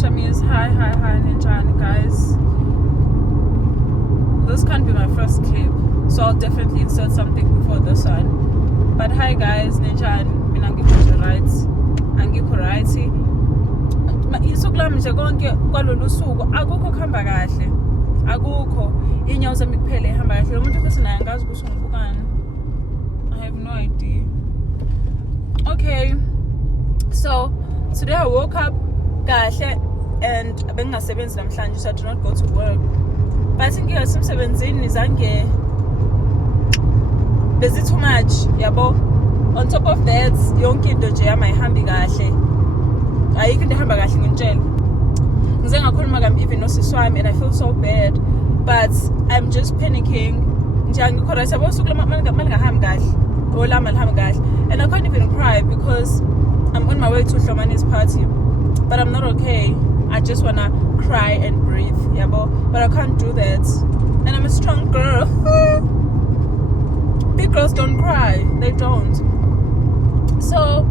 Shamis. Hi, Ninjani, guys. This can't be my first clip, so I'll definitely insert something before this one. But hi, guys, Ninjani. Mina ngikho right. Angikho right. Isuku lami nje konke kwalolu suku akukho kuhamba kahle. Akukho. Inyawo zami kuphela ehamba kahle. Lo muntu bese naye angazi ukuthi ngibukani. I have no idea. Okay. So, today I woke up kahle and bengingasebenzi namhlanje, so I did not go to work. But inkinga yasemsebenzini zange bezi too much, yabo. On top of that, yonke into nje yami ayihambi kahle. Ayikho into ehamba kahle ngintshela. Ngize ngakhuluma kambi even nosisi wami and I feel so bad, but I'm just panicking. Nje angikho right, yabo usuku malingahambi kahle. Olama lihambi kahle. And I can't even cry because I'm on my way to Hlomani's party, but I'm not okay. I just wanna cry and breathe, yabo. But I can't do that. And I'm a strong girl. Big girls don't cry. They don't. So,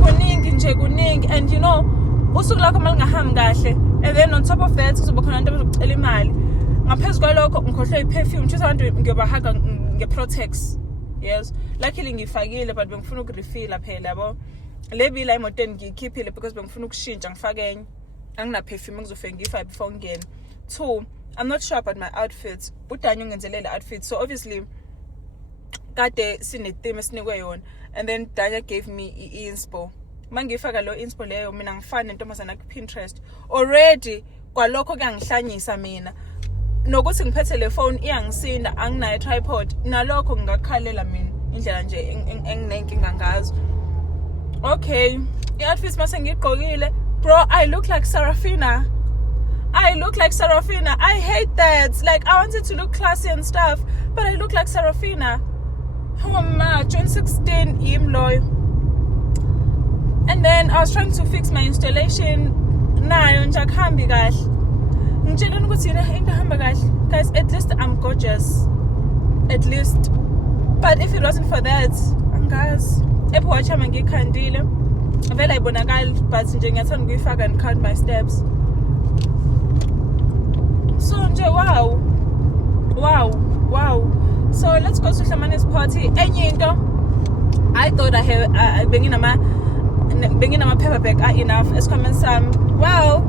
kuningi, and you know, usuku lakho malingahambi kahle. And then on top of that, kuzoba khona abantu abazokucela imali. Ngaphezu kwalokho ngikhohlwe iperfume. Just abantu ngiyobahaga nge-Protex. Yes. Luckily ngifakile, but bengifuna ukurefill phela, yabo. Lebi la emotweni ngiyikhiphile because bengifuna ukushintsha ngifake enye. Angina perfume ngizofika ngiyifake before ngene. 2, I'm not sure about my outfits. Udanyo ngenzelele outfit. So obviously kade sine theme esinikwe yona, and then Danya gave me inspo. Mangifaka lo inspo leyo mina ngifana nentombazana ku Pinterest. Already kwalokho kuyangihlanyisa mina. Nokuthi ngiphethe le phone iyangisinda, anginayo tripod. Nalokho ngingakhalela mina indlela nje enginenkinga ngazo. Okay, i-outfit mase ngigqokile, bro, I look like Sarafina. I hate that. Like, I wanted to look classy and stuff, but I look like Sarafina. Oh ma, 2016 imloy. And then I was trying to fix my installation. Nayo nje akuhambi kahle. Ngitshela ukuthi yena into hamba kahle. Guys, at least I'm gorgeous. At least. But if it wasn't for that, guys, Apple Watch yami ngikhandile. Vele ayibonakali, but nje ngiyathanda ukuyifaka and count my steps. So nje wow. So let's go to Hlomani's party. Enye into, I thought I have benginama paper bag enough esikhwameni sami. Well,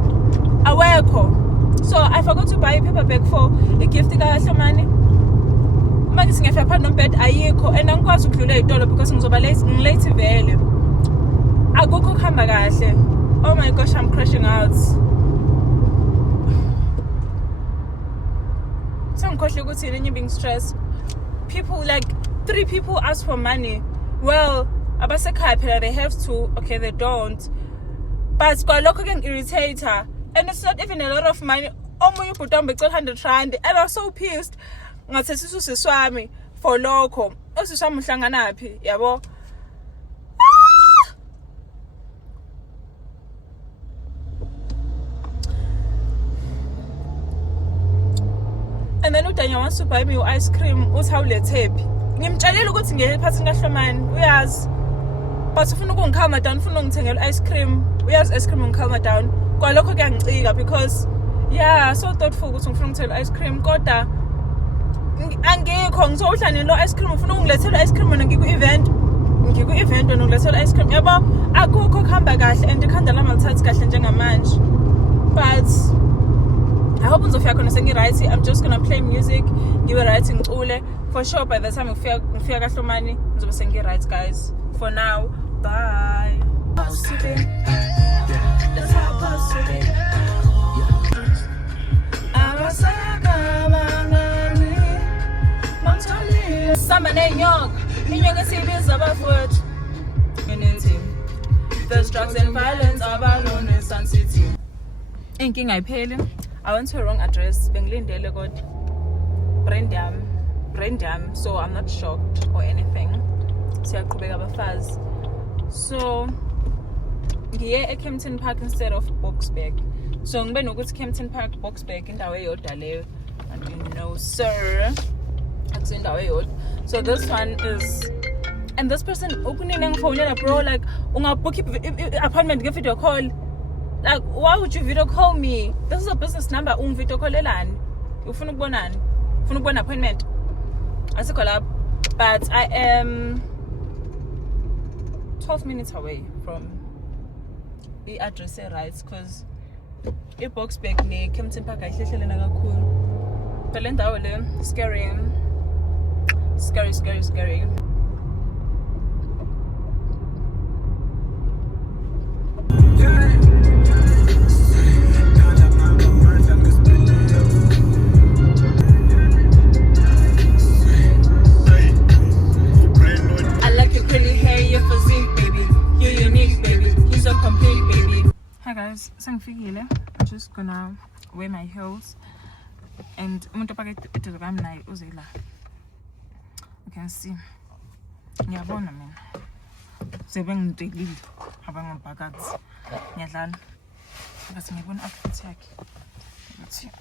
awekho. So I forgot to buy a paper bag for a gift ka Hlomani. Manje singafika phakathi nombed ayikho, and angikwazi ukudlula ezitolo because ngizoba late vele. Akukho kuhamba kahle. Oh my gosh, I'm crashing out. Sengikhohle ukuthi yini being stressed. People, like 3 people ask for money. Well, abasekhaya phela they have to. Okay, they don't. But kwalokho irritate her. And it's not even a lot of money. Omunye ubhuti wami becela 100 rand, and I was so pissed. Ngathi sisisi wami for lokho. Usisi wami uhlanganaphi, yabo? And then uDanya wants to buy me ice cream. Uthi awulethepi. Ngimtshalela ukuthi ngiye ephathini kaHlomani, uyazi. But ufuna ukungikhalma down, ufuna ungithengela ice cream. Uyazi ice cream ngikhalma down. Kwalokho kuyangicika because yeah, so thoughtful ukuthi ngifuna ukungithengela ice cream kodwa angikho ngizowuhlani lo ice cream, ufuna ungilethela ice cream wena ngiku-event wena ungilethela ice cream, yabo. Akukho kuhamba kahle and ikhanda lami alithathi kahle njengamanje. But I hope ngizofika khona sengi-right. I'm just gonna play music, ngibe right ngicule. For sure by the time ngifika kaHlomani ngizobe sengi-right, guys. For now, bye. Samba nenyonga, inyonga esibiza abafowethu. There's drugs and violence alone in Sun City. Inkinga ayipheli. I went to a wrong address. Bengilindele kodwa brand yami, so I'm not shocked or anything. Siyaqhubeka abafazi. So ngiye eKempton Park instead of Boksburg. So ngibe nokuthi Kempton Park Boksburg indawo eyodwa leyo. And you know, sir, akusindawo eyodwa. So this one is, and this person opening and phone, bro, like ungabook appointment, give video call. Like, why would you video call me? This is a business number. Video call elani. Ufuna ukubonani? Ufuna ukubona appointment? Asikho lapho. But I am 12 minutes away from the address right, because i-Boksburg ne Kempton Park ayihlehlelena kakhulu. But le ndawo le scary. I like your curly hair, your physique, baby. You're unique, baby. You're so complete, baby. Hi guys, sengifigile. I'm just gonna wear my heels. And umuntu opake I'm naye uze la. You can see. Ngiyabona mina. Sebe ngidelile abangabhakathi. Ngiyadlala. Ngathi ngibona outfit yakhe. Ngathi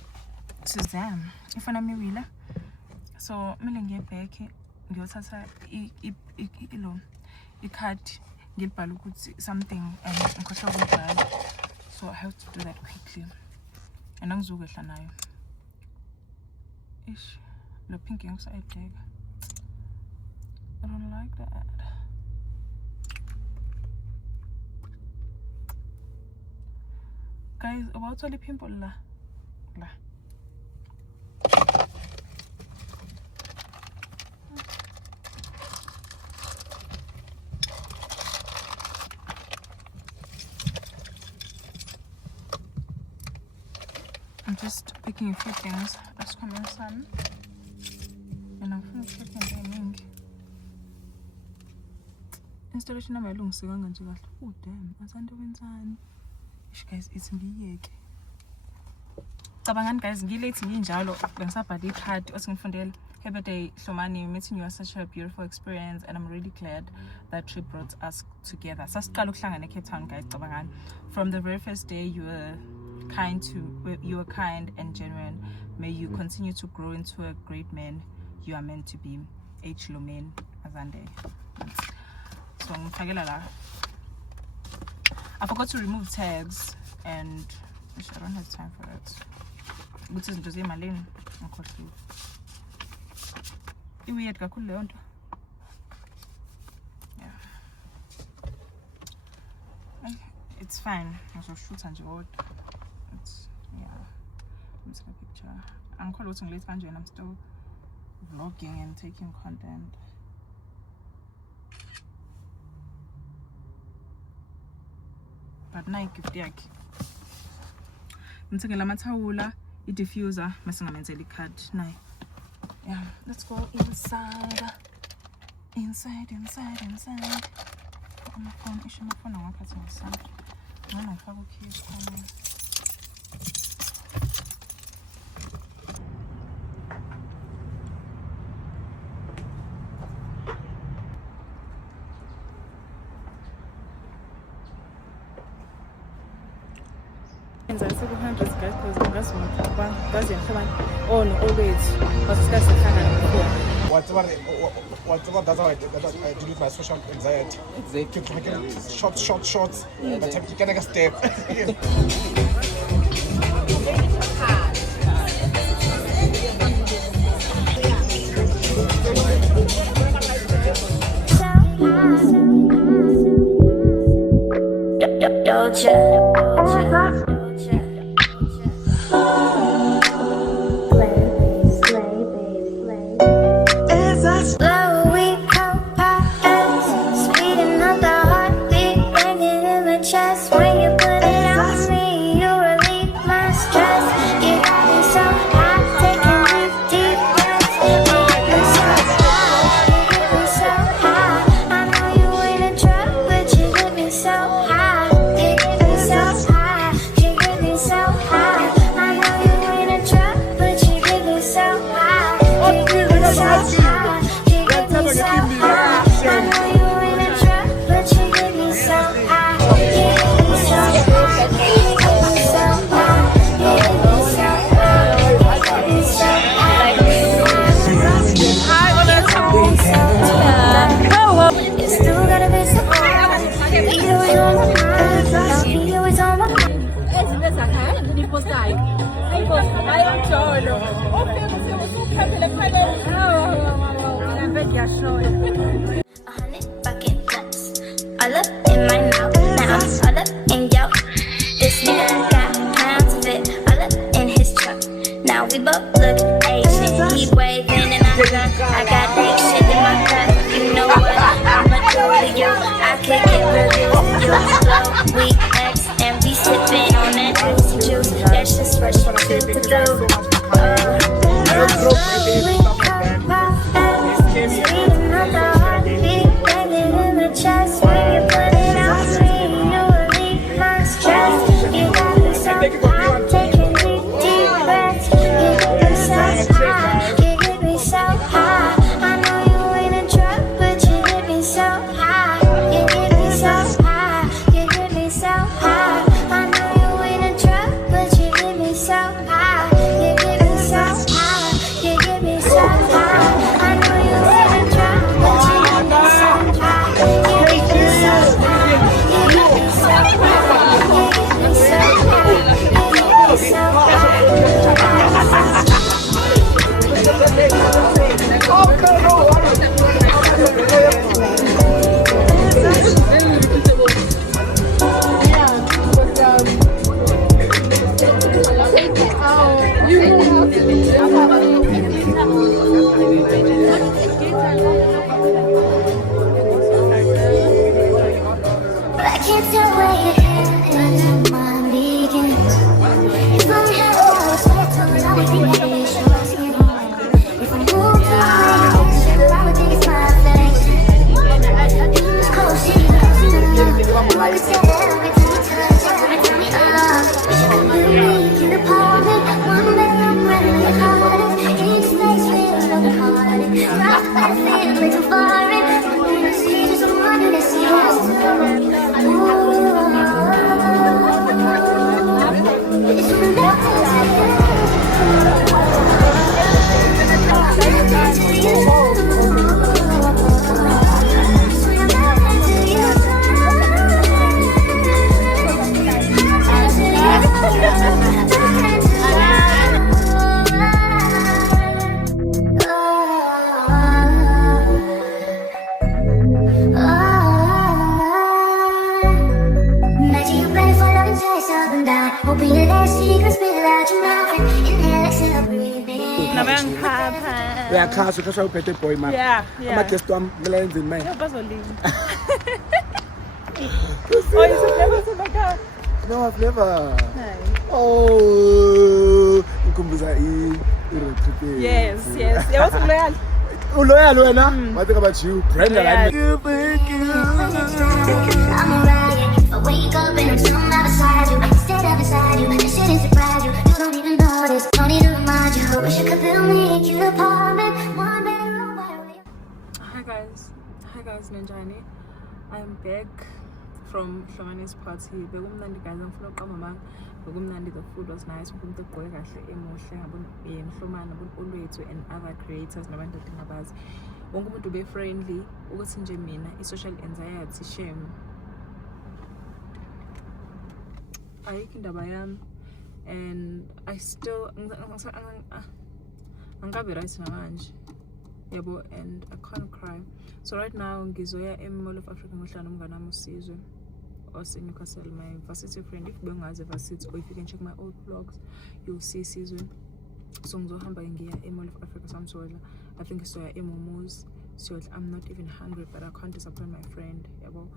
Suzanne, ifana miwile. So mina ngiye back ngiyothatha i-card ngilibhala ukuthi something and ngikhohlwa ukubhala. So I have to do that quickly. And angizokehla nayo. Ish, lo pink ngikusayibheka. I don't like that. Guys, about all the pimple la. I'm just picking a few things. Let's come inside. And I'm finished picking the installation abayilungise kanganje kahle. Oh damn, asante wenzani. Ish guys, it's ngiyeke. Cabangani guys, ngilate nginjalo bengisabhala i-card osingifundela. Happy day, Hlomani, meeting you was such a beautiful experience and I'm really glad that trip brought us together. Sasiqala ukuhlangana eCape Town guys, cabangani. From the very first day you were kind and genuine. May you continue to grow into a great man you are meant to be. H. Lomain Azande. So I forgot to remove tags and I don't have time for that. Which is Jose Malin. Weird kakhulu. Yeah. It's fine. I shall shoot and road. It's I'm taking a picture. I'm calling late and I'm still vlogging and taking content. But now gift yakhe. I'm taking la diffuser, masingamenze card. Now. Yeah, let's go inside. Inside. My phone is my phone. I'm cutting the sound. No, I forgot keys coming. I said 100 guys because I'm just oh no, always. Whatever that's how I deal with my social anxiety. Exactly. Shots. But you can take a step. Inkosi-ke ayomjolo. Ufike usukhaphele ekhaleni. Ngambe ngiyashoya. 100 bucket nuts, all up in my mouth now, all up in yo. This nigga got pounds of it, all up in his truck. Now we both look Asian. He waving and I got that shit in my cup. You know what I'ma do to you? I could get real good to you. Slow, we X and we sipping on that juice. That's just what you do to do. Just when you put it out, you relieve my stress. You got me so high, taking deep breaths. You get me so high, you get me so high. I know you ain't a drug, but you get me so high. You get me so high, you get me so high. I know you ain't a drug, but you get me so high. You get me so high, you get me so high. I know you ain't a drug, but you get me so high. I can't tell where you're headed until mine begins. If I'm headed, I was sweat till I would think that it's yours, you know. If I move to the place, I would think it's my affection. It's cold shit, you could tell every time you touch, every time you love. Wish I could believe in the apartment, one bedroom, really hard. Each space feels like a heart. Rock by the feels like too foreign. I see just one to see us too. Hoping that that secret spill out your mouth and inhale, exhale, breathing. Nabayangiphatha. Uyakhasa ukhasha uphethe boy man. Yeah. Ama-guest wami kumele enze imali. Bazolima. Oh, you should never say my car. No, I've never. Hey. Oh, ngikhumbula i-road trip. Yes. Yeah, what's loyal? Uloyal wena? What think about you? Brenda like me. I'm alright. I wake up and I'm still not beside you. Instead of beside you, this shouldn't surprise you. You don't even notice, don't need to remind you. Wish you could build me a cute apartment, one bedroom where we. Hi guys, Nanjani. I'm back from Shomani's party. Bekumnandi guys, ngifuna uqamba manga. Bekumnandi, the food was nice. Umuntu ogqoke kahle emuhle ngabona Mhlomana, ngabona Olwethu and other creators nabantu adingabazi. Wonke umuntu be friendly ukuthi nje mina i-social anxiety shame ayikho indaba yami, and I still angikabi right namanje yabo, and I can't cry. So right now ngizoya e-Mall of Africa ngohlala nomngane wami uSizwe ose-Newcastle, my varsity friend. If bengazi varsity, or if you can check my old vlogs, you'll see Sizwe. So ngizohamba ngiya e-Mall of Africa samthola. I think sizoya e-Momo's. So I'm not even hungry, but I can't disappoint my friend yabo.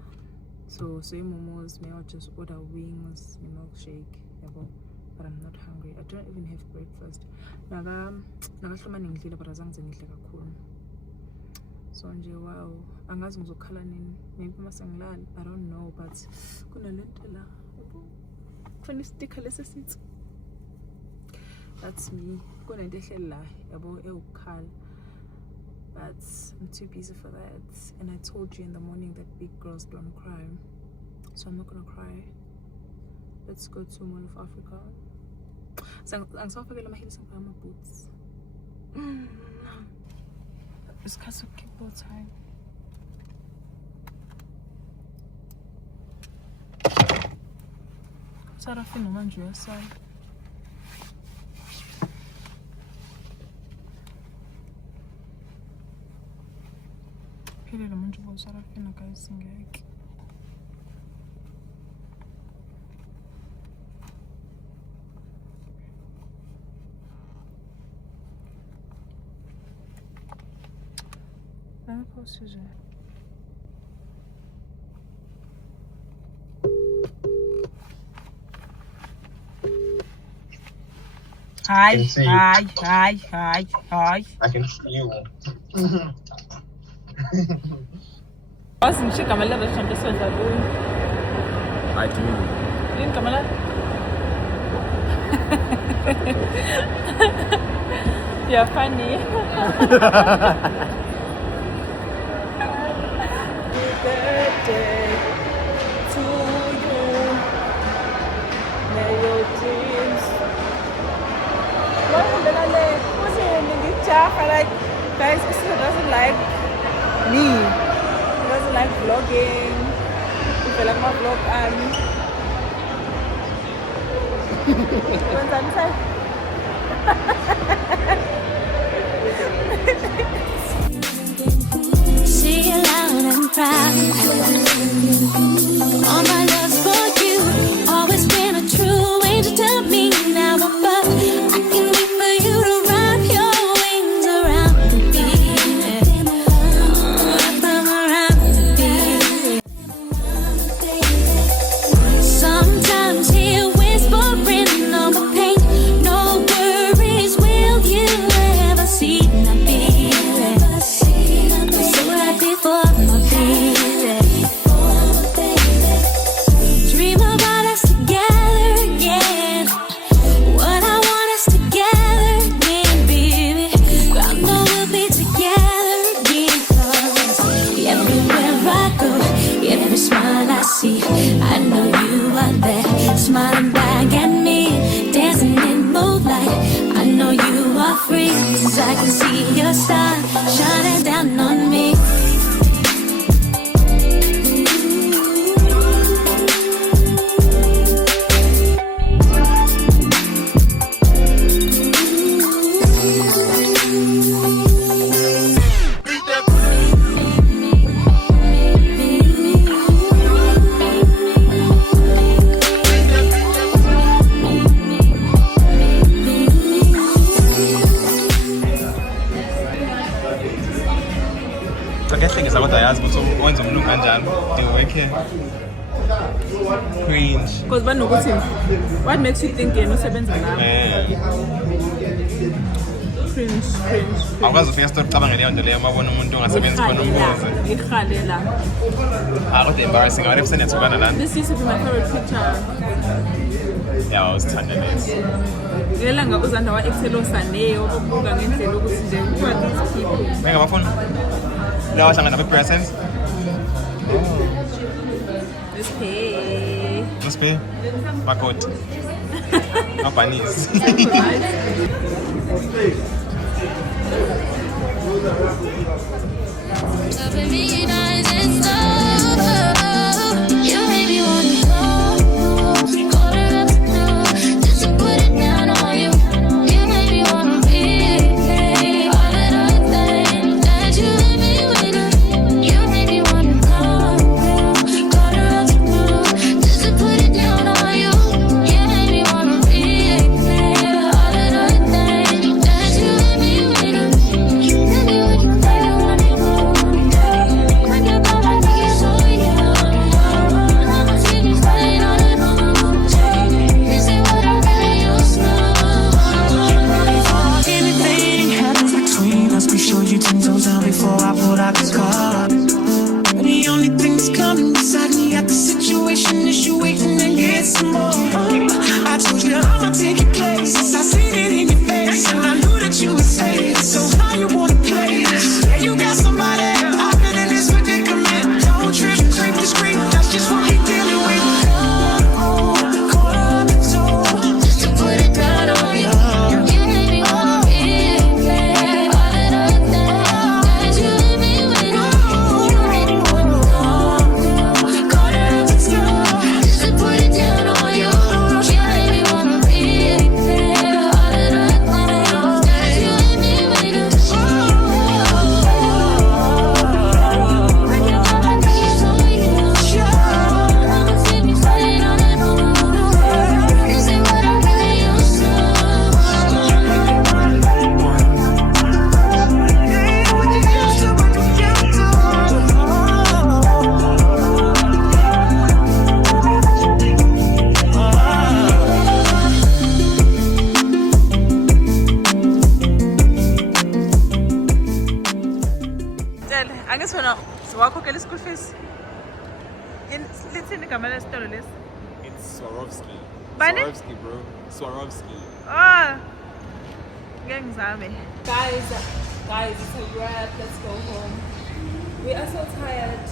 So e-Momo's, may I just order wings, a milkshake yabo, but I'm not hungry. I don't even have breakfast. Nakahlomana ngidlile, but azange ngidle kakhulu. So nje wow, angazi ngizokhala nini, maybe masengilala, I don't know, but kunalento la yabo, khona sticker lesisithi that's me, kunento ehleli la yabo ewukhala, but I'm too busy for that. And I told you in the morning that big girls don't cry, so I'm not gonna cry. Let's go to Mall of Africa. Angisafakela amahili sangifaka ama-boots. Isikhathi sokukhipha time. Sarafina manje uyasala. Ngiphelele manje bosarafina guys ngeke. Post is it? Hi. I can see you. Awesome shit, Kamala restaurant this one I do. Didn't Kamala? You're funny. Birthday to you. May your dreams. What's your name? Like, guys, this doesn't like me. He doesn't like vlogging. He feel like my vlog When's inside? See you loud and proud. All my love's for you. Always been a true angel to me. Now I'm above. I can wait for you to wrap your wings around me. Wrap them around me. Sometimes hear whispering on the pain. No worries, will you ever see my baby? I'm so happy for my baby. Dream about us together again. What I want us together again, baby. I know we'll be together again. 'Cause everywhere I go, every smile I see, I know you are there, smiling back at me, dancing in moonlight. I know you are free, 'cause I can see your star shining down on me. Ngehlengisa kodwa yazi ukuthi wenza umlungu kanjani. Do you work here? Cringe. Because what makes you think yena usebenza lapha? Cringe. Awukwazi ufika store ucabanga leyo nto leyo mabona umuntu ongasebenzi khona umbuze. Ngikhale la. Kodwa embarrassing. Awuref senethukana lana. This used to be my favorite picture. Yeah, usithanda lezi. Ngelanga uzanda wa Excelosa neyo obuka ngendlela ukuthi nje kuthiwa these people. Ngabafuna. Lawa wahlangana be-presents. Let's pay. Nosiphe. Makoti. Mabanisi. You made me wanna go. Caught it up now, just to put it down on you. You made me wanna replay all of the things that you let me with. You made me wanna go. Caught it up now, just to put it down on you. You made me wanna replay all of the things that you let me with. You made me wanna go. When you go, I think it's all you. Ngicela school fees. Lithini igama lesitolo lesi? It's Swarovski. Bani? Swarovski, bro. Swarovski. Oh. Ngeke ngizame. Guys, it's a wrap. Let's go home. We are so tired.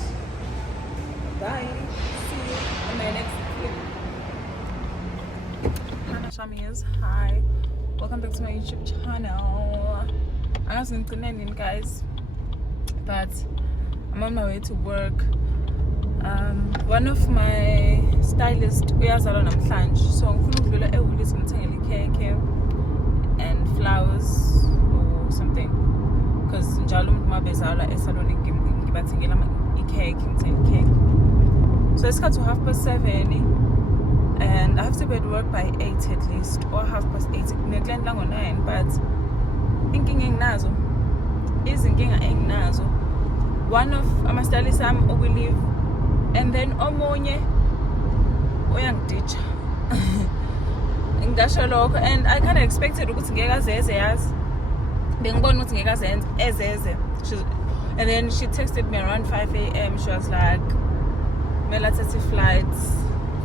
Bye. See you on my next clip. Hannah Shamies, hi. Welcome back to my YouTube channel. I'm not going to guys, but I'm on my way to work. One of my stylists uyazalwa namhlanje, so ngifuna ukudlula eWoolies ngithengele ikhekhe and flowers or something, because njalo umuntu mabezalwa esalon ngibathengela ikhekhe, ngithengele ikhekhe. So it's cut to 7:30 and I have to be at work by 8 at least, or 8:30. Ngiyakland lang ngo-9, but inkinga enginazo izinkinga enginazo. One of ama-stylists am will leave, and then omunye uyangiditsha. Ngisho lokho, and I kind of expected ukuthi ngeke azeze yazi. Bengibona ukuthi ngeke azeze. And then she texted me around 5 a.m. She was like, "Mela tati flights."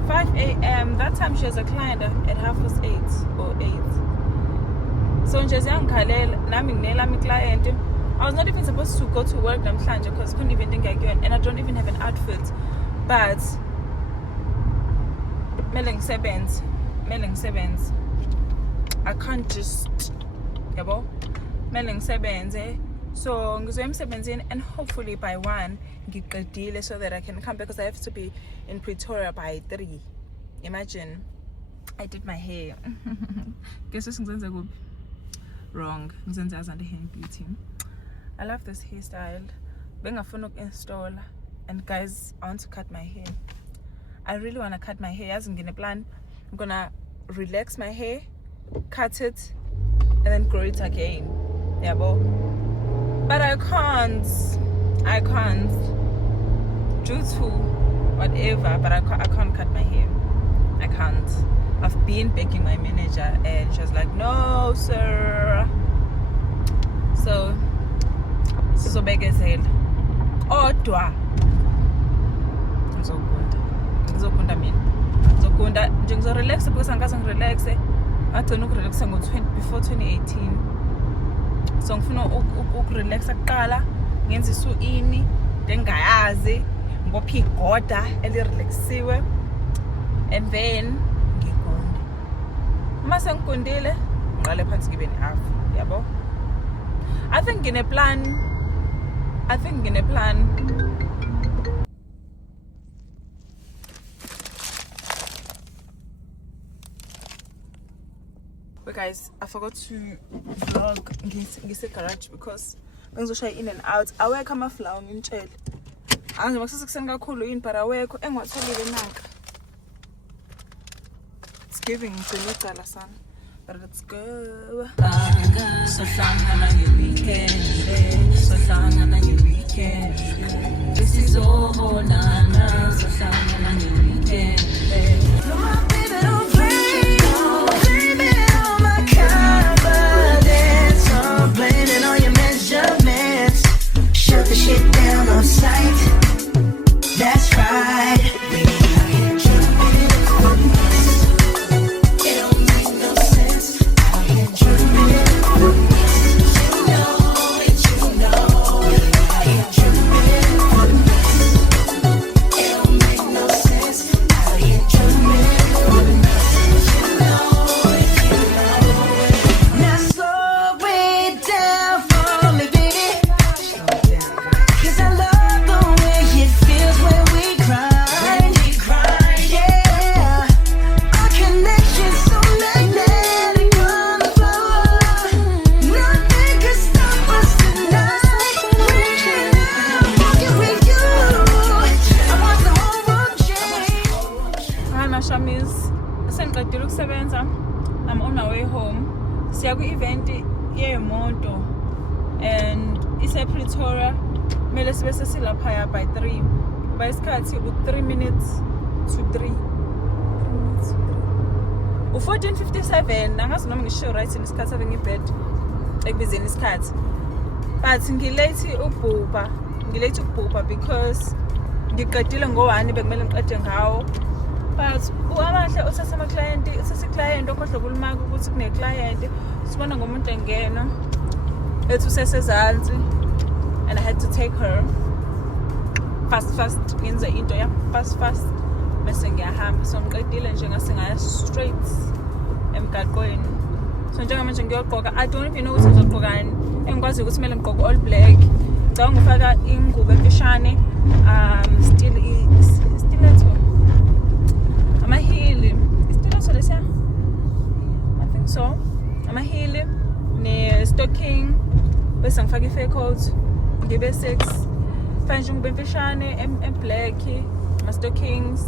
5 a.m. That time she has a client at 8:30 or 8. So nje ziyangikhalela nami nginelami client. I was not even supposed to go to work namhlanje because I couldn't even think again, and I don't even have an outfit. But mele ngisebenze. I can't just, yabo, mele ngisebenze. So ngizoya emsebenzini, and hopefully by 1 ngiqedile so that I can come back, because I have to be in Pretoria by 3. Imagine, I did my hair. Guess what ngizenze kuphi? Wrong. Ngizenze Azande Hair Beauty. I love this hairstyle. Bengafuna uku-install, and guys, I want to cut my hair. I really want to cut my hair. Yazi ngine plan. I'm gonna relax my hair, cut it, and then grow it again. Yeah, but I can't due to whatever. But I can't cut my hair. I can't. I've been begging my manager, and she was like, "No, sir." So sizobegezela odwa ngizokunda mina ngizokunda nje, ngizorelaxa because angikaze ngirelaxe. Ngagcina ukurelaxa before 2018. So ngifuna ukurelaxa kuqala, ngenza isuini ndengayazi, ngibophe igoda elirelaxiwe, and then ngigunde. Uma sengigundile ngiqale phansi ngibe ne-half, yabo. I think in a plan. But guys, I forgot to vlog ngise garage because bengizoshaya in and out. Awekho ama-flower ngimtshele. Anje makusesekuseni kakhulu yini, but awekho engiwatholile nanka. It's giving ngicala sana. But let's go. This is all nana. Blame it on your measurements. Shut the shit down on sight. That's right. I'm on my way home. Siya ku-event yemoto, and it's a Pretoria. Mele sibe sesilaphaya by 3. By isikhathi 3 minutes to 3. 14:57. Angazi noma ngisho right in isikhathi ave ngibed ekubizeni isikhathi. But ngilate ubhuba ngilate ukubhubha because ngiqedile ngo-1 bekumele ngiqede ngawo. But uAmahle usase-client okhohlwe kulimaka ukuthi kune-client sibona ngomuntu engena ethi usesezansi and I had to take her fast ngenze into fast bese ngiyahamba so ngiqedile nje ngase ngaya straight emgaqweni so njengamanje ngiyogqoka I don't even know ukuthi ngizogqokani engikwazi ukuthi kumele ngigqoke all black ngicabanga ngifaka ingubo emfishane stiletto amahili stiletto lesiya I think so amahili ne stocking bese ngifaka i-fur coat ngibe 6 fanje ngibe emfishane black ama stockings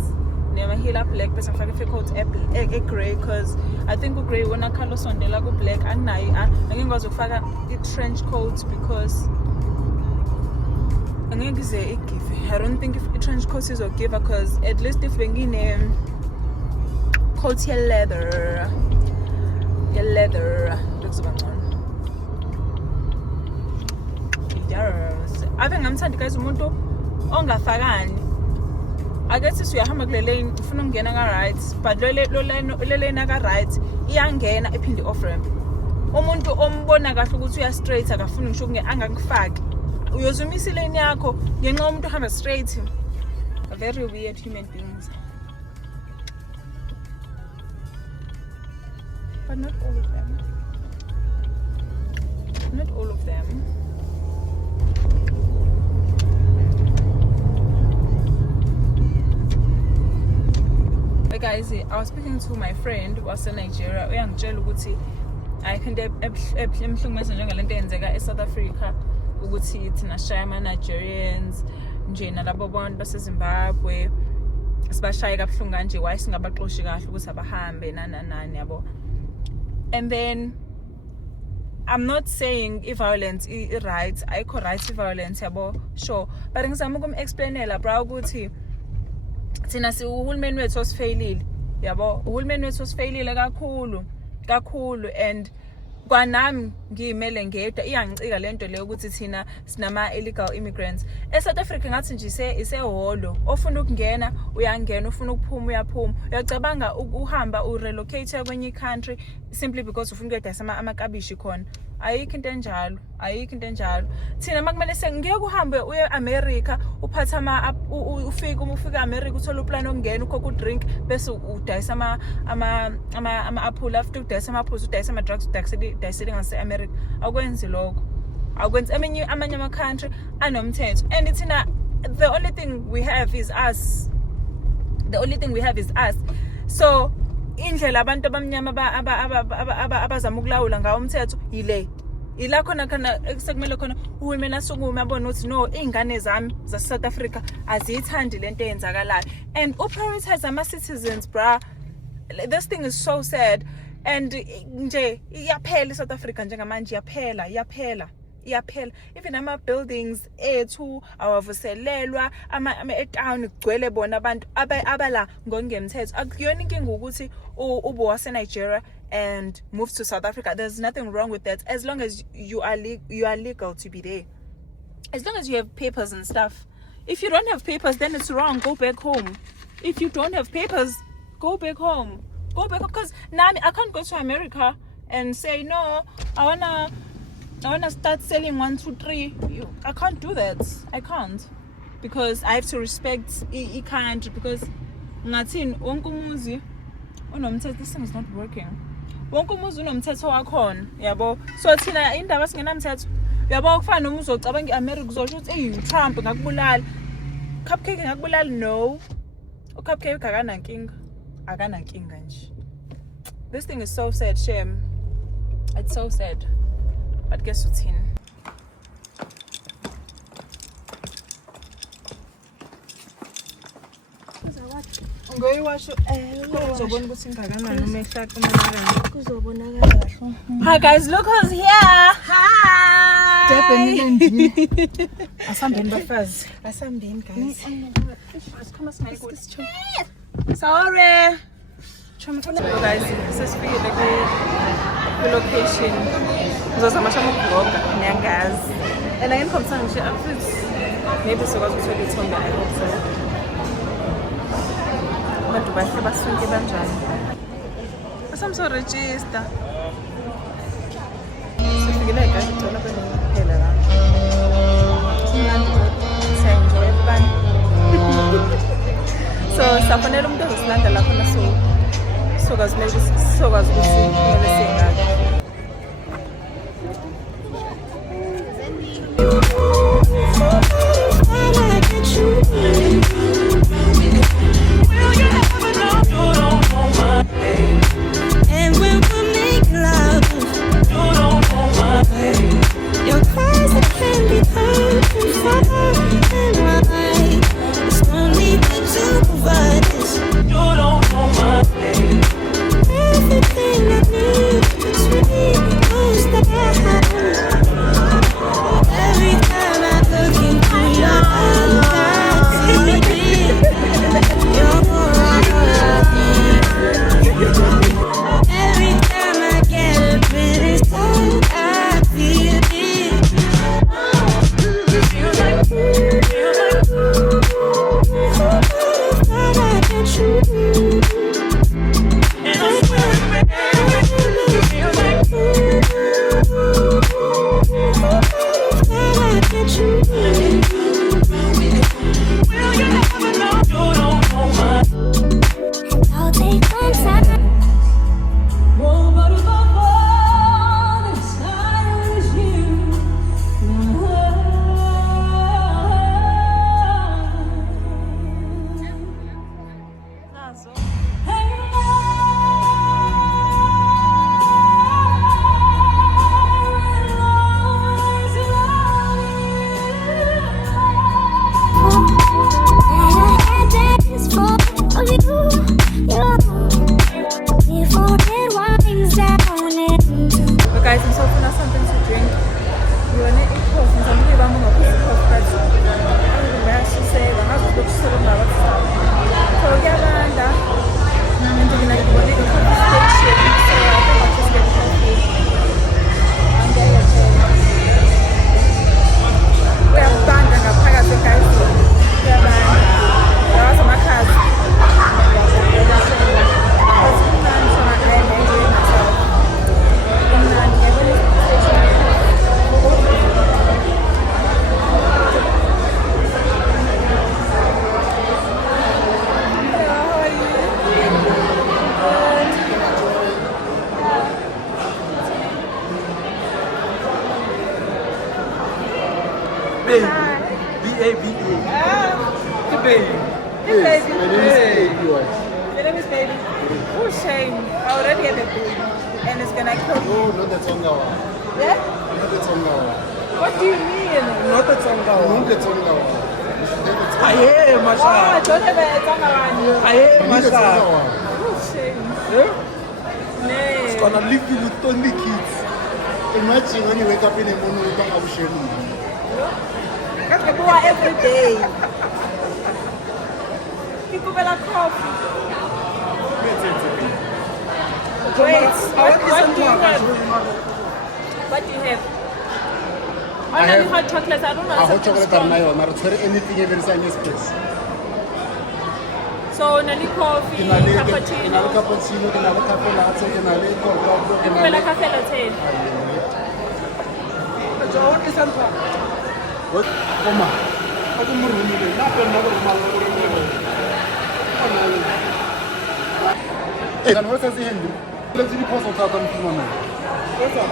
nemahila black bese ngifaka i-fur coat grey because I think u-grey wona color osondela ku-black anginayo angikwazi ukufaka i-trench coat because angeke ngize igive I don't think if i-trench coat izogive because at least if bengine coat ye-leather kuzoba ngcono. Yes. Ave ngamthandi guys umuntu ongafakani akethi uyahamba kule lane ufuna ukungena ka-right but le lane ka-right iyangena ephinde off ramp umuntu ombona kahle ukuthi uya straight akafuni ngisho angakufaki uyozumisa ilane yakho ngenxa umuntu ohamba straight. Very weird human beings but not all of them. But guys, I was speaking to my friend who was in Nigeria uyangitshela ukuthi ayikho emhlungumeza njengalento eyenzeka eSouth Africa ukuthi thina shaya ama-Nigerians nje nalabo bantu baseZimbabwe sibashaye kabuhlungu kanje why singabaxoshi kahle ukuthi abahambe nani yabo. And then I'm not saying i-violence i-right ayikho right i-violence yabo sure but ngizama ukum-explainela bra ukuthi thina uhulumeni wethu osifeyilile yabo uhulumeni wethu osifeyilile kakhulu and kwanami ngiyimele ngedwa iyangicika lento leyo ukuthi thina sinama illegal immigrants eSouth Africa ngathi nje iseholo ofuna ukungena uyangena ufuna ukuphuma uyaphuma uyacabanga uhamba urelocate kwenye country simply because ufuna ukuyodayisa amakabishi khona ayikho into enjalo thina makumele ngeke uhambe uye America uphatha ufika America uthola uplan okungena ukhokha udrink bese udayisa ama apple after udayisa ama apples udayisa ama drugs udayisela ngase America akwenzi lokho akwenzi amanye ama country anomthetho and thina the only thing we have is us so indlela abantu abamnyama abazama ukulawula ngawo umthetho ila khona sekumele khona uhulumeni asukume abone ukuthi no ingane zami zase-South Africa aziyithandi lento eyenzakalayo and uprioritize ama-citizens bra. This thing is so sad and nje iyaphela eSouth Africa njengamanje iyaphela even ama-buildings ethu awavuselelwa e-town kugcwele bona abantu abala ngongemthetho akuyona inkinga ukuthi ube wase-Nigeria and move to South Africa. There's nothing wrong with that as long as you are legal to be there, as long as you have papers and stuff. If you don't have papers then it's wrong, go back home. If you don't have papers, go back home because nami I can't go to America and say no I wanna start selling 1 2 3. I can't do that. I can't because I have to respect I country because ngathini wonke umuzi unomthetho. This thing is not working. Wonke umuzi unomthetho wakhona yabo so thina indaba singenamthetho yabo kufana noma uzocabanga iAmerica uzosho ukuthi Trump ngakubulala Cupcake ngakubulala no uCupcake akanankinga nje. This thing is so sad, shame. It's so sad. But guess what's in? Hi guys, look who's here. Hi. Asambeni guys. Sorry. So guys, sesifikile ku location. Ngizozama shama ukuvlogga ngiyangazi. And I am from Sanjay. maybe sizokwazi ukuthola ithombe. I hope so. Abantu bahle basuke kanjani. Asamso-register. Sifikile ekhaya ngicela phela la. Siya-enjoy abantu. So safonela umuntu ozosilanda lapho na so sizokwazi ukuthi kumele siyengaki. Guys, I'm so full of something to drink. You want to eat coffee? I'm really bummed about this coffee, but I don't know what to say. I have to look so much. So yeah, and I'm doing like one little coffee station. So I think I'll just get coffee. And there you go. We have band and a pack of guys. We have band. There are some cars. Oh, shame. I already had a baby. And it's gonna kill me. Oh, not the Tongawa. Yeah? Not the Tongawa. What do you mean? Not the Tongawa. Not the Tongawa. Aye, Oh, Masha. I don't have a tongue around you. Aye, Masha. Oh, shame. Yeah? Nee. It's gonna leave you with only kids. Imagine when you wake up in the morning, you don't have a shame. I go out every day. People will have coffee. Wait, what do you have? What do you have? Only hot chocolates. I don't know. I hot something chocolate strong. are my own. I don't care anything every time you space. So, only coffee, Can I cappuccino. cappuccino? Can I cafe latte? Can I cocoa? Can Will I a cafe latte? what? Oma. Ako mo rin nila. Napin na ko Eh, dan what's the Henry? Let's see the post of that on Kimona. What's up?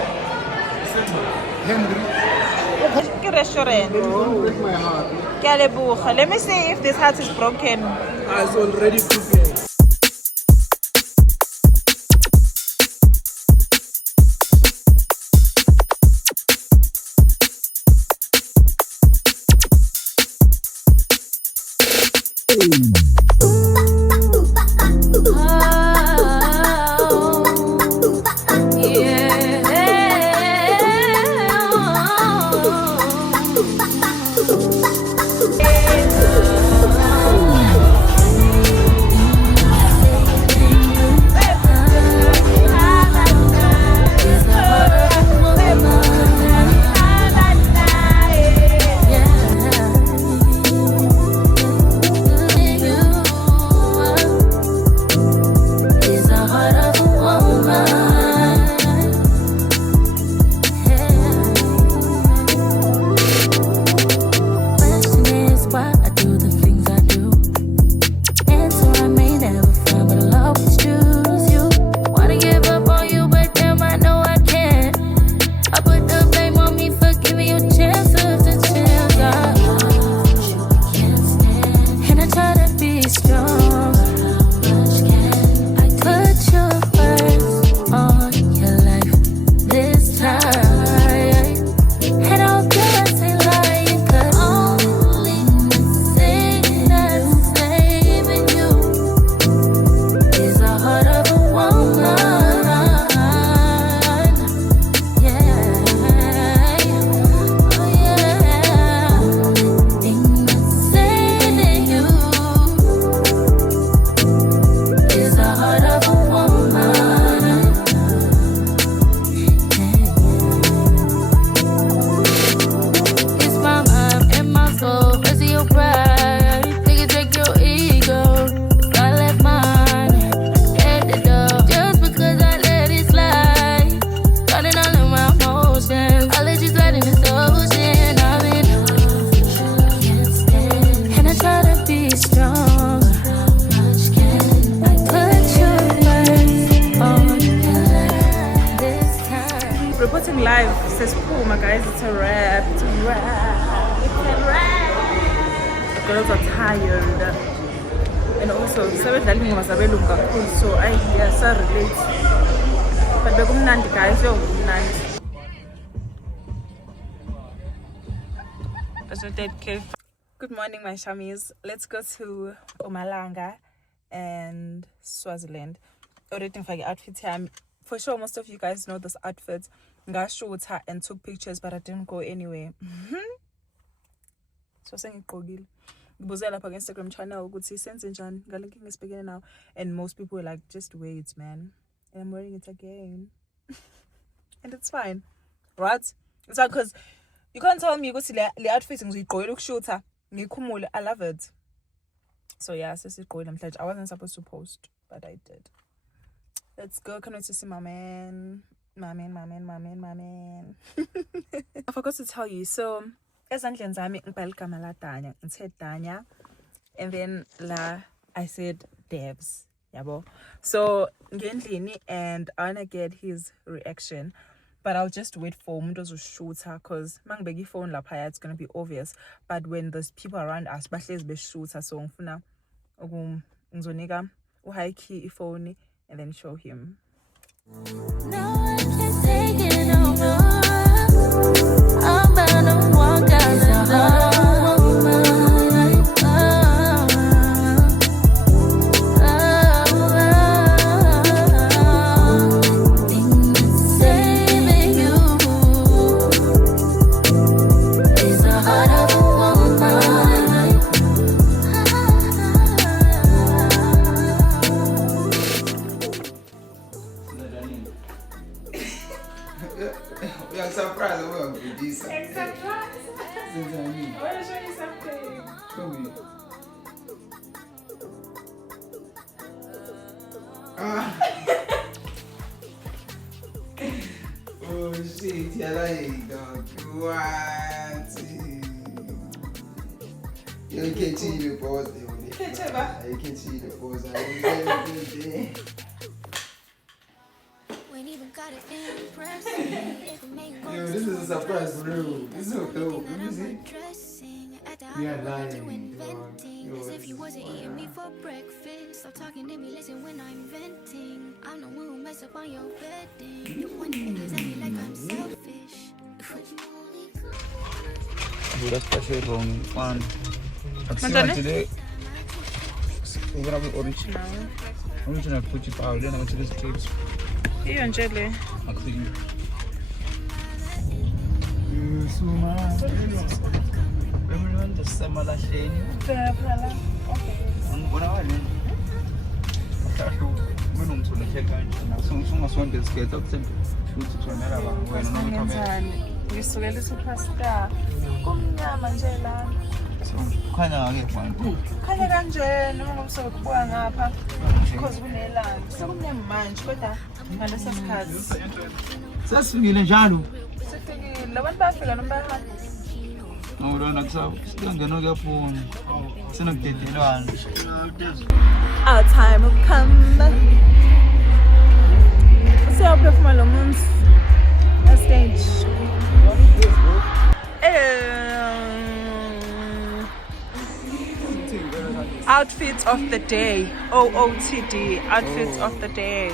Henry. Restaurant. Don't break my heart. Let me see if this heart is broken. I was already prepared. Starting live, says Puma, guys. It's a wrap. It's a wrap. It's a wrap. The girls are tired. And also, sebedlala ingoma zabelungu kakhulu, so I relate. But bekumnandi guys, bekumnandi. That's your dead kid. Good morning, my shamiz. Let's go to Mpumalanga and Swaziland. Already for the outfit here. For sure, most of you guys know this outfit. I showed her and took pictures, but I didn't go anywhere. So saying it Buzela on Instagram channel good see sense and linking is beginning now, and most people were like, just wait, man. And I'm wearing it again. And it's fine. Right? It's like, because you can't tell me you go see the outfit and you go look shorter. I love it. So yeah, so I wasn't supposed to post, but I did. Let's go. Can't wait to see my man. My man. I forgot to tell you. So ezandleni zami ngibhala igama la Danya, ngithe Danya, and then la I said Devs, yabo. So ngendlini, and I wanna get his reaction, but I'll just wait for umuntu ozoshuta, cause mangibeka phone lapha it's gonna be obvious, but when there's people around us bahlezi beshuta, so ngifuna ngizonika high key phone and then show him. No, I can't take it no more. I'm about to walk out the door. Saving you is the heart of a woman. We are surprised about this. Surprise! I want to show you something. Show me. Oh shit, you're like, dog. What? You can't see the pause. You can't see the pause. Yo, this is a surprise, bro. This is so dope. Let me see. We are lying, dog. Yo, As if you wasn't eating me for breakfast. Stop talking to me, listen when I'm venting. I'm the one who mess up on your bedding. You want to make me like I'm selfish. That's special wrong one. Mandane? Today. We're gonna be original. Original put it out. Then I went to this clips. Hey, Angele. I clean. Remember the summer last year? I'm going to Ngisukela superstar. Kumnyama nje lana. khanya-ke Khanya kanjena uma ngomsokubuka ngapha. Because kunelanga. Sekumnyama manje kodwa ngaleso sikhathi. sesifikile njalo Sifikile. Labantu bayafika noma bayahamba. ngolona kusengena kuyaphuma sinokudedelwana. Our time will come. Siyaphefuma lo muntu stage. Outfit of the day. OOTD. Outfit of the day.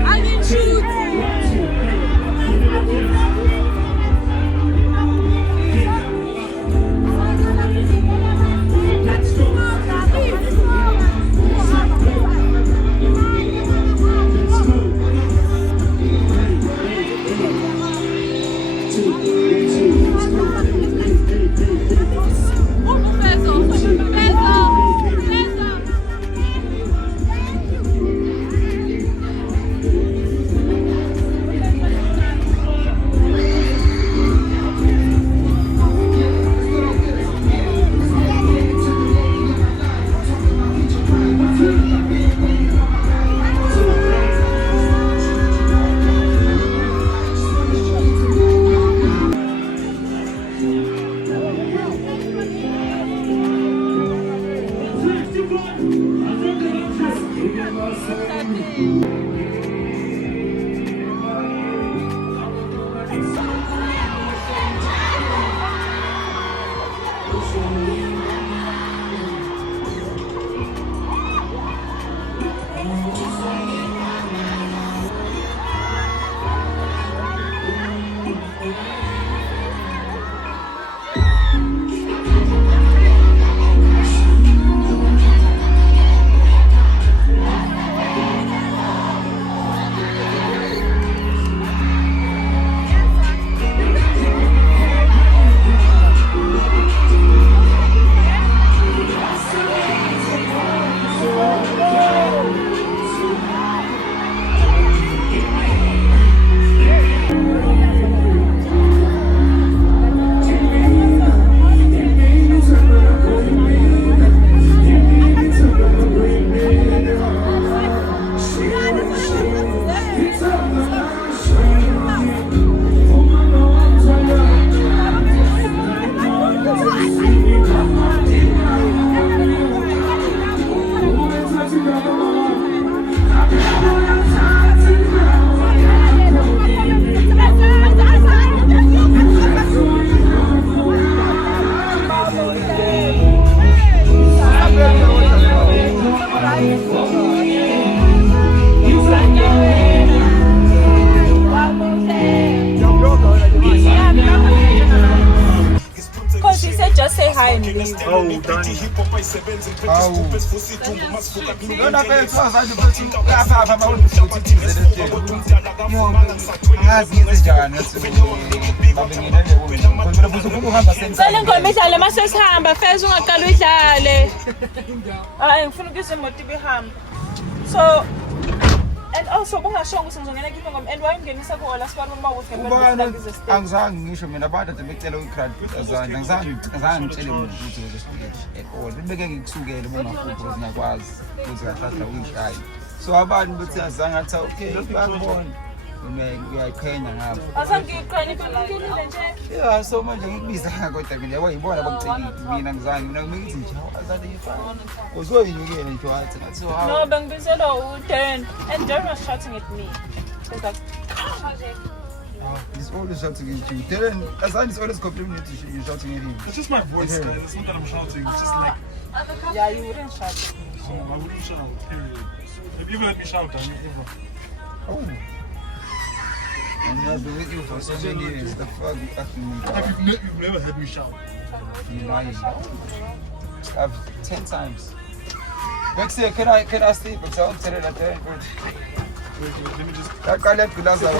I didn't shoot. Because he said just say hi and leave. Oh, Danny. Yona phela manje futhi uyapha amawuthi ukuthi ngazi ngenzenjani babe nginele mina futhi ufuna uhamba Cela ingoma idlale mase sihamba feza ungaqala uyidlale. Hayi ngifuna ukuzwe imoto ibihamba. So and also kungasho ukuthi ngizongena kiphi ngoma and wayingenisa ku Ola Sibani uma ukuthi ngempela kuze stay. angizange ngisho mina abantu ade becela ucrowd azange angizange ngitshele umuntu ukuthi uzosibuyela all bebeke ngikusukele uma ngafuna ngiyakwazi ukuthi kahlahla uyishaye so abantu bethi azange athi okay bayabona uyayiqhenya ngabo Asangiqhenya iphilile nje. yeah so manje ngikubiza kodwa mina yabona bakucelile mina ngizange mina ngithi nje azade yifana uzoyinyukele nje wathi ngathi so No, bengibizelwa u-Dan and Dan was shouting at me. He was like, he's always shouting at you. Dylan, Azan is always complimenting you. You're shouting at him. It's just my voice, guys. It's not that I'm shouting. It's just like, yeah, you wouldn't shout at me. I wouldn't shout, period. If you ever let me shout, I never. Oh. And I've been with you for so many years. The fuck you acting me? You've never heard me shout. You lying. I've 10 times. Next year, can I stay? But don't tell it at the end. Let me just. I can't let Pilaza.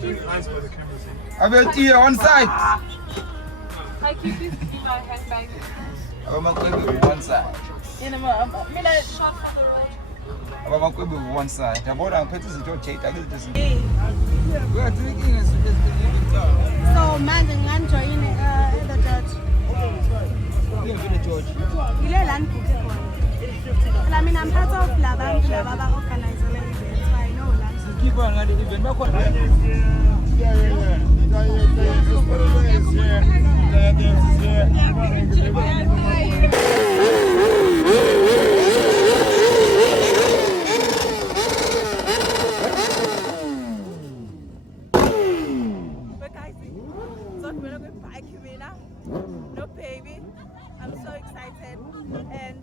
Doing eyes by the camera thing. I will here on side. I keep this in my handbag. I'm going to one side. You know, I mean, I shot from the road. abamakwebe one side yabona ngiphethe izinto ojayita akizinto ezinto So manje nginganijoyine the church. Ile la nibhuke khona. I mean I'm part of la bantu laba aba-organize le event, so I know la. sikhipha ngale event bakhona But guys, so we're going to buy Kimina. No baby. I'm so excited. And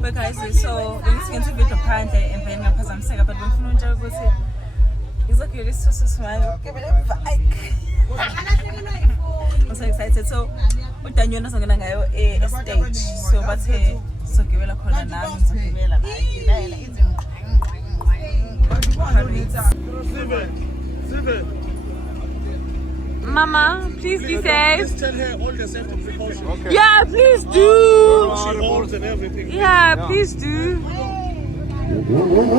but guys, so we're going to video phandle and then ngaphazamiseka but ngifuna ukutshela ukuthi exactly this so smile. Give it a bike. I'm so excited. So uDanyona songena ngayo stage. So bathe sogibela khona nami ngizogibela ngiyayela izingqwe. Mama, please be safe. Just tell her all the safety precautions. Okay. Yeah, please do. She holds and everything. Yeah, please do.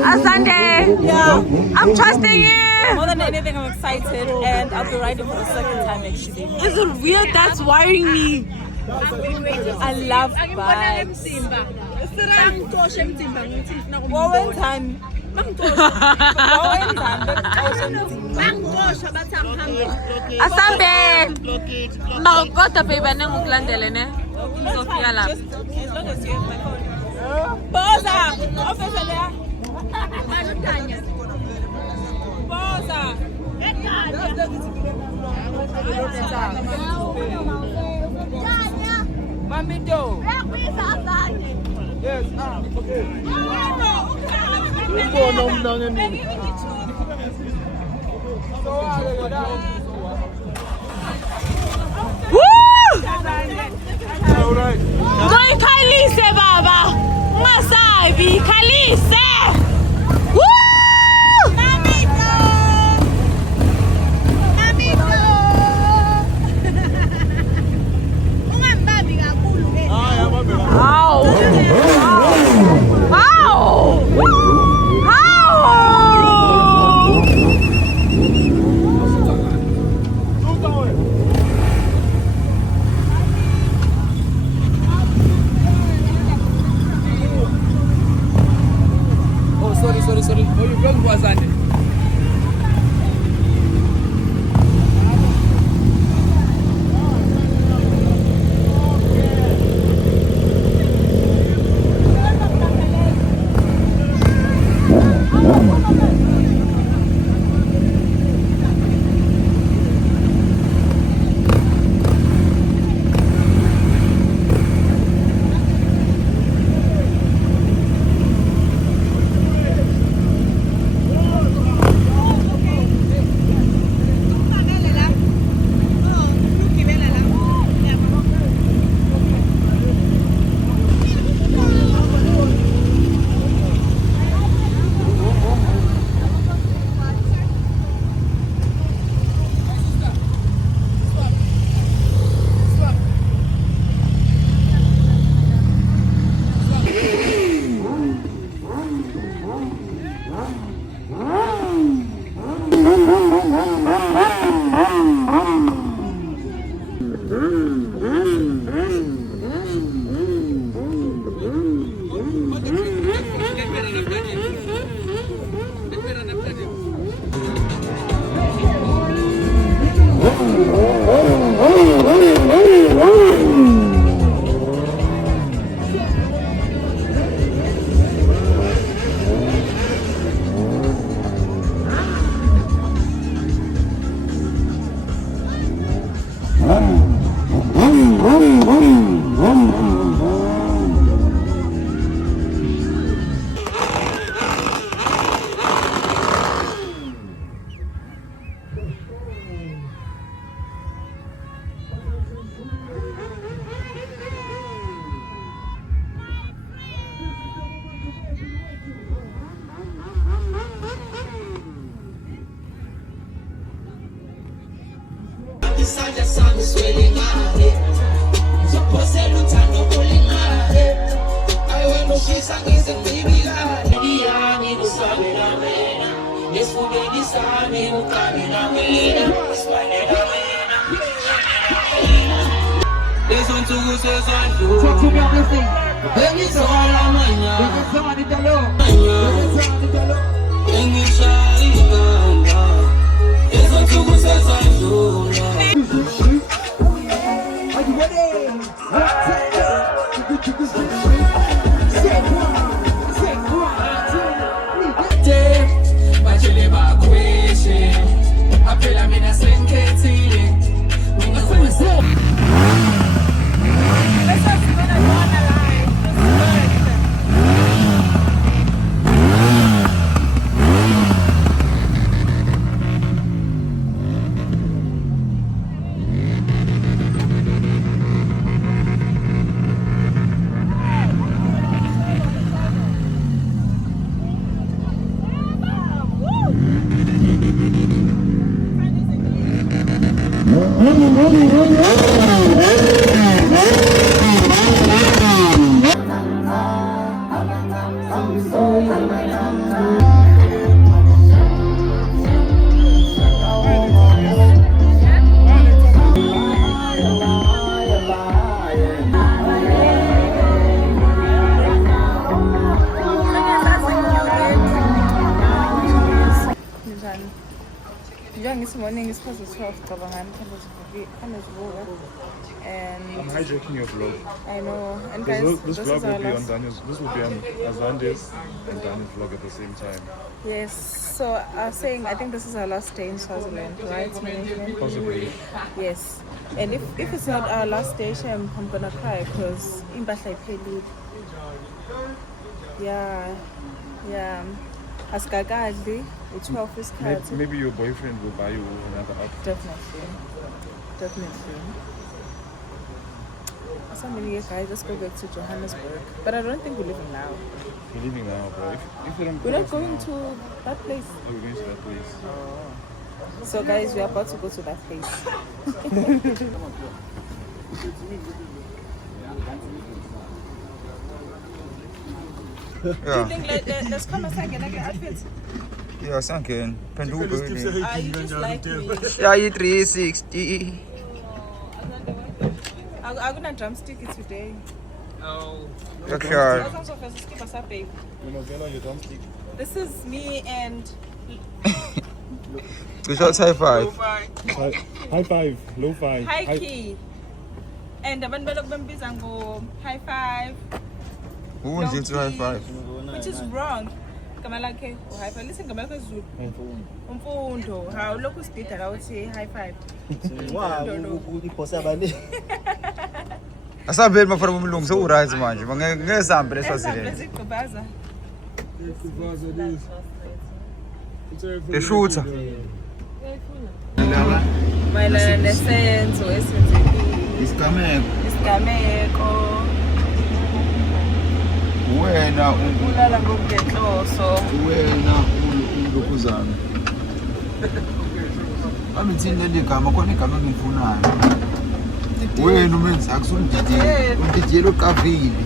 Asante, yeah, I'm trusting you. More than anything, I'm excited, and I'll be riding for the second time actually. Is it weird? That's worrying me. I love bikes. Asante. Makota baby nengukulandele ne. Sofia la. As long as you have my phone. Boza, officer there. Boza. Mami do. Yes. Okay. Going Kalise baba. Masabi Kalise. Woo! Mamito. Ungambambi kakhulu ke. Wow. Wow. sorry. Oh, you vlog was on it. Isandla sami swele ngahe, ngizophosela uthando kulingahe. Morning is past 12, and I'm hijacking your vlog. I know, and guys, This this vlog is will our be on last. Daniel's. This will be on Azande's and Daniel's vlog at the same time. Yes, so I was saying, I think this is our last day in Swaziland, right? Possibly. Yes, and if it's not our last day, I'm gonna cry because impahla ipheli. Yeah. Asikakadli, u-12 isikhathi. Maybe your boyfriend will buy you another outfit. Definitely. So many guys, let's go back to Johannesburg. But I don't think we're leaving now. We're leaving now, bro. If you don't We're not going to that place. Oh, we're going to that place. So guys, we're about to go to that place. Do you think let's come and get like outfits? Yeah, sanken. Penduko. You just like me. Yeah, 360. I'm gonna drumstick it today. Okay. This is me and We shot high five. High five. Low five. High Key. And the high five. Who wants you to high five? Which is wrong. Kamalake high five. Listen, Kamalake Zulu. Umfundo. How look who's did I would say high five. Asabeli mafana umlungu so right manje. Ngesample eSwazini. The shooter. Mayelana nesenzo esenzekile. Isigameko. Wena Ulala ngokungenhloso. Ulokuzana. Amithini legama khona igama engifunayo. Wena umenzi akusundidiyela. Undidiyela oqavile.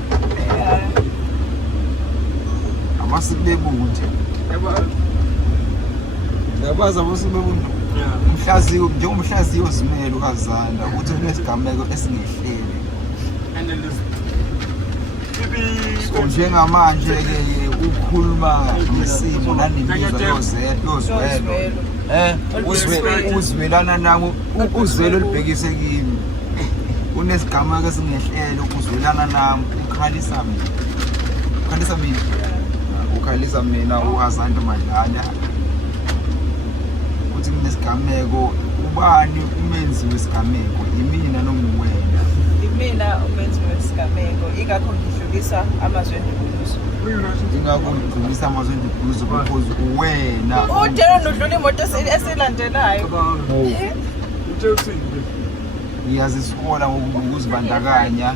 Amasibebunje. Yabaza amasibebunje. Umhlaziyo njengomhlaziyo ozimele ukazanda ukuthi unesigameko esingehlele. So njengamanje ke ukhuluma ngesimo nanemizwa yozwelo. Uzwelana nami uzwelo olibhekise kimi. Unesigameko esingehlele ukuzwelana nami ukhalisa mina. Ukhalisa mina uHazanda Madlala. Uthi nesigameko ubani umenzi wesigameko imina noma uwena. Mina umenzi wesigameko ingakho ngidlulisa amazwi enduduzo. Ingakho ngidlulisa amazwi enduduzo because uwena Udela nodlula imoto esilandelayo. Ngiyazisikola ngokuzibandakanya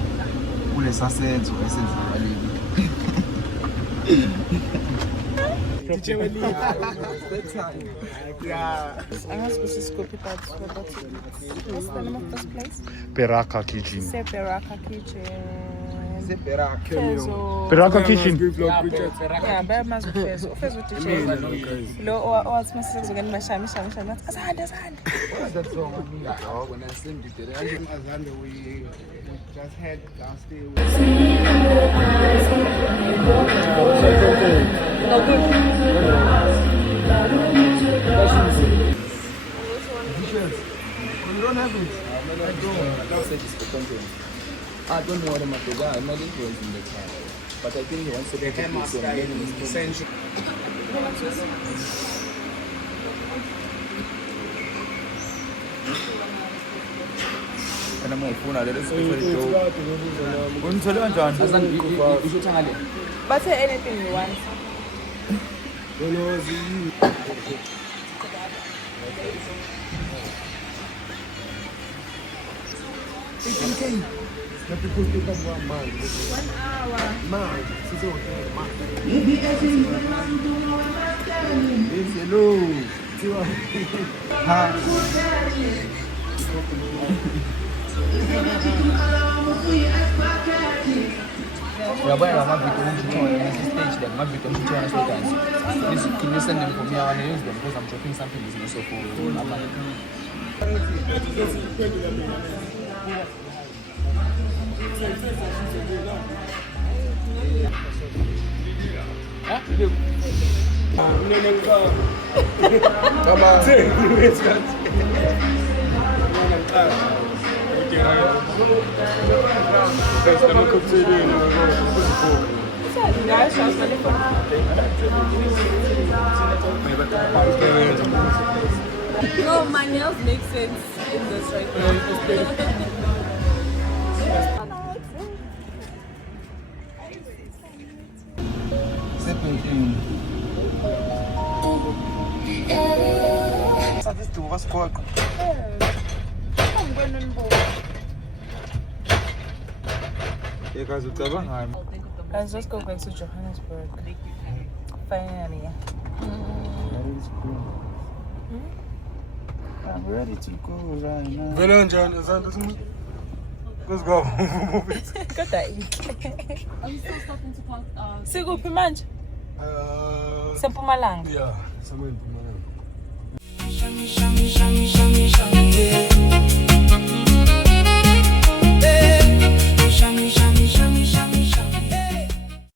kulesa senzo esendlulile. What's the name of this place? Peraka Kitchen. Say Peraka Kitchen. Beraka Kitchen. Yeah, bayamazi uFezo. uFezo uDJ. Lo owathi mase kuzongena mashami nathi asanda. That song when I sent it. Azande we just had downstairs. You don't have it. I don't know what I'm going to do. I'm not influencing the child. But I think he wants to get it. Essential. And I'm going to phone out of this. You should tell me. But say anything you want. Can you send them for me? I want to use them because I'm dropping something business for No, my nails make sense in this right now. What's called? Guys, let's go back to Johannesburg. Finally. I'm ready to go right now. Velanjani azande let's go. Kodwa Are you still stopping to park? sikuphi manje? Sempumalanga. Yeah, somewhere in Pumalanga. Shami, shami, shami, shami, shami, yeah.